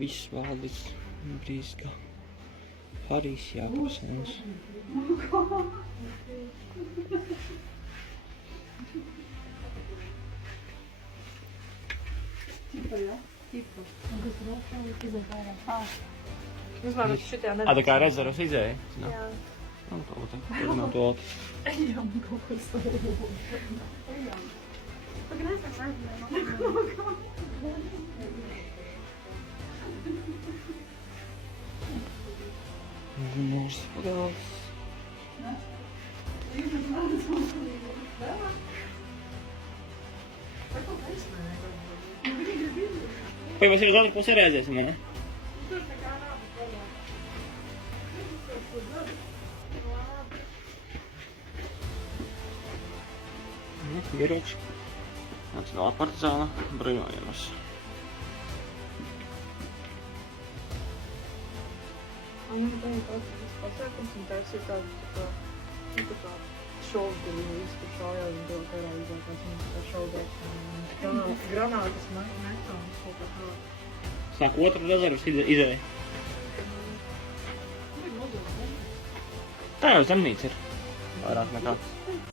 Visvaldis, Brīska, Harijs Jākapsons. Mums var šitajā Tā kā rezervas izēja? Jā. Nu, to tā. Pirmā to. Ejam kaut ko savu. Ejam. Pagaidām es aizmēju. Mūsu pagals. Pēc mēs ir uz otru pusi arī aiziesim, vai ne? Ieroči. Nacionālā partizāna bruņojamas. Viņam tā ir tāds pasākums, un tāds ir tāds šovs, kur viņi visi tur šaujās un tev karā izvēlētās un tā šaudās. Granātas metā un kaut kā tā. Sāk otru rezervas izēja. Tā jau zemnīca ir. Vairāk nekā.